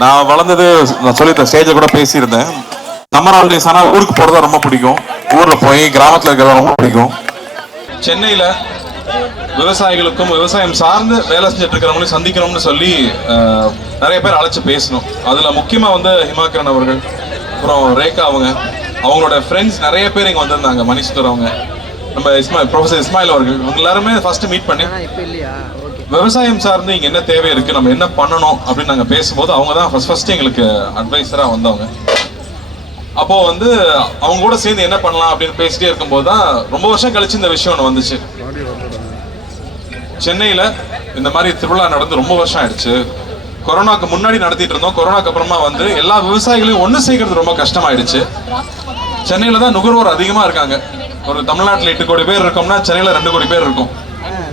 நான் வளர்ந்தது நான் சொல்லியிருந்தேன் ஸ்டேஜில் கூட பேசியிருந்தேன். சம்மர் ஹாலிடேஸ் ஆனால் ஊருக்கு போகிறது ரொம்ப பிடிக்கும். ஊரில் போய் கிராமத்தில் இருக்கிறது ரொம்ப பிடிக்கும். சென்னையில் விவசாயிகளுக்கும் விவசாயம் சார்ந்து வேலை செஞ்சுட்டு இருக்கிறவங்களையும் சந்திக்கணும்னு சொல்லி நிறைய பேர் அழைச்சி பேசணும். அதில் முக்கியமாக வந்து ஹிமாகரன் அவர்கள் அப்புறம் ரேகா அவங்க அவங்களோட ஃப்ரெண்ட்ஸ் நிறைய பேர் இங்கே வந்திருந்தாங்க மணிசுந்தர் அவங்க. நம்ம இஸ்மாயில் ப்ரொஃபசர் இஸ்மாயில் அவர்கள் அவங்க எல்லாருமே ஃபர்ஸ்ட் மீட் பண்ணி இல்லையா விவசாயம் சார்ந்து இங்க என்ன தேவை இருக்கு நம்ம என்ன பண்ணணும் அப்படின்னு நாங்க பேசும்போது அவங்க தான் ஃபர்ஸ்ட் ஃபர்ஸ்ட் எங்களுக்கு அட்வைசரா வந்தவங்க. அப்போ வந்து அவங்க கூட சேர்ந்து என்ன பண்ணலாம் அப்படின்னு பேசிட்டே இருக்கும்போது தான் ரொம்ப வருஷம் கழிச்சு இந்த விஷயம் ஒன்று வந்துச்சு. சென்னையில இந்த மாதிரி திருவிழா நடந்து ரொம்ப வருஷம் ஆயிடுச்சு. கொரோனாக்கு முன்னாடி நடத்திட்டு இருந்தோம். கொரோனாக்கு அப்புறமா வந்து எல்லா விவசாயிகளையும் ஒன்று சேர்க்கறது ரொம்ப கஷ்டமாயிடுச்சு. சென்னையில தான் நுகர்வோர் அதிகமா இருக்காங்க. ஒரு தமிழ்நாட்டில் எட்டு கோடி பேர் இருக்கோம்னா சென்னையில ரெண்டு கோடி பேர் இருக்கும்.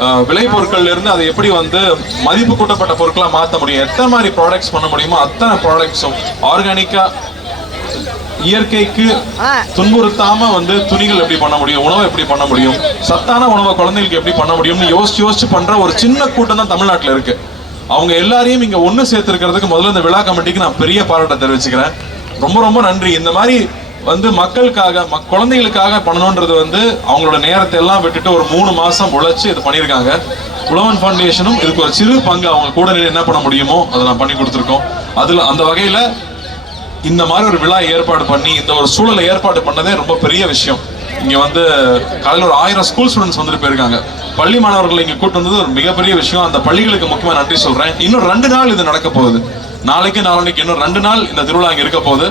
அஹ், விளைபொருட்கள்ல இருந்து அதை எப்படி வந்து மதிப்பு கூட்டப்பட்ட பொருட்களா மாத்த முடியும்? எத்தனை மாதிரி ப்ராடக்ட்ஸ் பண்ண முடியுமோ அத்தனை ப்ராடக்ட்ஸும் ஆர்கானிக்கா இயற்கைக்கு துன்புறுத்தாம வந்து துணிகள் எப்படி பண்ண முடியும்? உணவை எப்படி பண்ண முடியும்? சத்தான உணவை குழந்தைகளுக்கு எப்படி பண்ண முடியும்னு யோசிச்சு யோசிச்சு பண்ற ஒரு சின்ன கூட்டம் தான் தமிழ்நாட்டுல இருக்கு. அவங்க எல்லாரையும் இங்க ஒண்ணு சேர்த்திருக்கிறதுக்கு முதல்ல இந்த விழா கமிட்டிக்கு நான் பெரிய பாராட்ட தெரிவிச்சுக்கிறேன். ரொம்ப ரொம்ப நன்றி. இந்த மாதிரி வந்து மக்களுக்காக மக்- குழந்தைகளுக்காக பண்ணணுன்றது வந்து அவங்களோட நேரத்தை எல்லாம் விட்டுட்டு ஒரு மூணு மாசம் உழைச்சு இது பண்ணியிருக்காங்க. உழவன் ஃபவுண்டேஷனும் இதுக்கு ஒரு சிறு பங்கு அவங்க கூட நின்று என்ன பண்ண முடியுமோ அதை நான் பண்ணி கொடுத்துருக்கோம். அதில் அந்த வகையில் இந்த மாதிரி ஒரு விழா ஏற்பாடு பண்ணி இந்த ஒரு சூழலை ஏற்பாடு பண்ணதே ரொம்ப பெரிய விஷயம். இங்கே வந்து காலையில் ஒரு ஆயிரம் ஸ்கூல் ஸ்டூடெண்ட்ஸ் வந்துட்டு போயிருக்காங்க. பள்ளி மாணவர்களை இங்கே கூட்டு வந்தது ஒரு மிகப்பெரிய விஷயம். அந்த பள்ளிகளுக்கு முக்கியமாக நன்றி சொல்கிறேன் இன்னும் ரெண்டு நாள் இது நடக்க போகுது. நாளைக்கு நாளைக்கு இன்னும் ரெண்டு நாள் இந்த திருவிழா இங்கே இருக்க போகுது.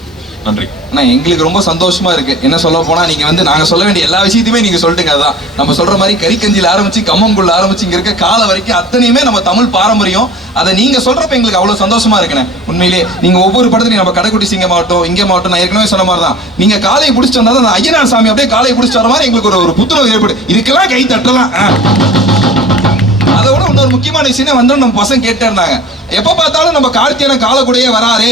நன்றி. அண்ணா எங்களுக்கு ரொம்ப சந்தோஷமா இருக்கு. என்ன சொல்ல போனா நீங்க வந்து நாங்க சொல்ல வேண்டிய எல்லா விஷயத்தையுமே நீங்க சொல்லிட்டுங்க அதான். நம்ம சொல்ற மாதிரி கறிக்கஞ்சில ஆரம்பிச்சு கம்மங்குள்ள ஆரம்பிச்சு இங்க இருக்க காலை வரைக்கும் அத்தனையுமே நம்ம தமிழ் பாரம்பரியம். அதை நீங்க சொல்றப்ப எங்களுக்கு அவ்வளவு சந்தோஷமா இருக்குண்ணே. உண்மையிலேயே நீங்க ஒவ்வொரு படத்துலையும் நம்ம கடைக்குட்டி சிங்க மாவட்டம் இங்கே மாவட்டம் நான் ஏற்கனவே சொன்ன மாதிரி தான் நீங்க காலையை பிடிச்சிட்டு வந்தா அந்த ஐயனார் சாமி அப்படியே காலையை பிடிச்சிட்டு வர மாதிரி எங்களுக்கு ஒரு ஒரு புத்துணர்வு ஏற்படு இதுக்கெல்லாம் கை தட்டலாம். ஆ. அதை விட இன்னொரு முக்கியமான விஷயம் வந்து நம்ம பசங்க கேட்டே இருந்தாங்க. எப்ப பார்த்தாலும் நம்ம கார்த்தியான காலக்கூடயே வராரே.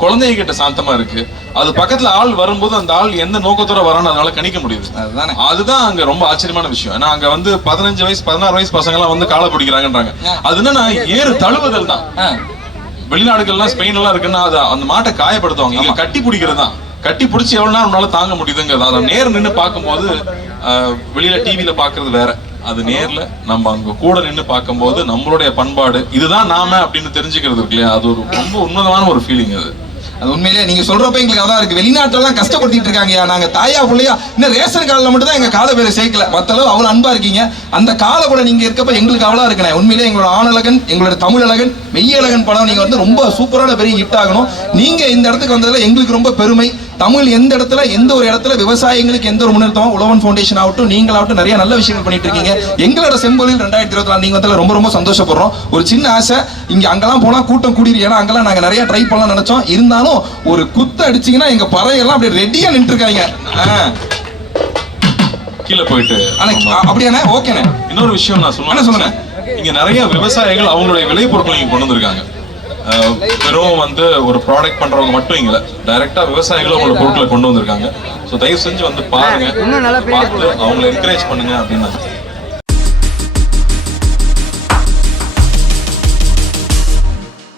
குழந்தைங்க கிட்ட சாந்தமா இருக்கு. அது பக்கத்துல ஆள் வரும்போது அந்த ஆள் எந்த நோக்கத்தோட வரான்னு அதனால கணிக்க முடியுது. அதுதானே. அதுதான் அங்க ரொம்ப ஆச்சரியமான விஷயம். ஏன்னா அங்க வந்து பதினஞ்சு வயசு பதினாறு வயசு பசங்க எல்லாம் வந்து காலை பிடிக்கிறாங்கன்றாங்க. அது என்னன்னா ஏறு தழுவுதல் தான். வெளிநாடுகள்லாம் ஸ்பெயின் எல்லாம் இருக்குன்னா அது அந்த மாட்டை காயப்படுத்துவாங்க. இங்க கட்டி பிடிக்கிறது தான். கட்டி பிடிச்சி எவ்வளவு நேரம் உன்னால தாங்க முடியுதுங்கிறது அதை நேர் நின்னு பார்க்கும்போது வெளியில டிவில பாக்குறது வேற. அது நேர்ல நம்ம அங்க கூட நின்று பார்க்கும்போது நம்மளுடைய பண்பாடு இதுதான் நாம அப்படின்னு தெரிஞ்சுக்கிறது இருக்கு இல்லையா? அது ஒரு ரொம்ப உன்னதமான ஒரு ஃபீலிங் அது. அது உண்மையிலேயே நீங்க சொல்றப்ப எங்களுக்கு அதான் இருக்கு. வெளிநாட்டுல கஷ்டப்படுத்திட்டு இருக்காங்க நாங்க தாயா பிள்ளையா இன்னும் ரேஷன் கார்டுல மட்டும் தான் எங்க காலை பேரை சேர்க்கல. மத்தளவு அவ்வளவு அன்பா இருக்கீங்க. அந்த காலை கூட நீங்க இருக்கப்ப எங்களுக்கு அவ்வளவு இருக்கணும். உண்மையிலேயே எங்களோட ஆணழகன் எங்களோட தமிழ் அழகன் மெய்யழகன் படம் நீங்க வந்து ரொம்ப சூப்பரான பெரிய ஹிட் ஆகணும். நீங்க இந்த இடத்துக்கு வந்ததுல எங்களுக்கு ரொம்ப பெருமை. தமிழ் எந்த இடத்துல எந்த ஒரு இடத்துல விவசாயிகளுக்கு எந்த ஒரு முன்னேற்றம் உழவன் ஃபவுண்டேஷன் ஆகட்டும் நீங்களாகட்டும் நிறைய நல்ல விஷயங்கள் பண்ணிட்டு இருக்கீங்க எங்களோட செம்பொழில் ரெண்டாயிரத்தி இருபத்தி நாலு நீங்க வந்ததுல ரொம்ப ரொம்ப சந்தோஷப்படுறோம். ஒரு சின்ன ஆசை இங்க அங்கெல்லாம் போனா கூட்டம் கூடிரு ஏன்னா அங்கெல்லாம் நாங்க நிறைய ட்ரை பண்ணலாம் நினைச்சோம். இருந்தாலும் ஒரு குத்து அடிச்சீங்கன்னா எங்க பறையெல்லாம் அப்படியே ரெடியா நின்று இருக்காங்க கீழே போயிட்டு ஆனா அப்படியாண்ணே? ஓகேண்ணே. இன்னொரு விஷயம் நான் என்ன சொல்லுங்க? இங்க நிறைய விவசாயிகள் அவங்களுடைய விளைபொருட்களை இங்க கொண்டு வந்திருக்காங்க. வெறும் வந்து ஒரு ப்ராடக்ட் பண்றவங்க மட்டும் இங்க டைரக்டா விவசாயிகளும் அவங்களோட பொருட்களை கொண்டு வந்திருக்காங்க. ஸோ தயவு செஞ்சு வந்து பாருங்க. பார்த்து அவங்களை என்கரேஜ் பண்ணுங்க அப்படின்னு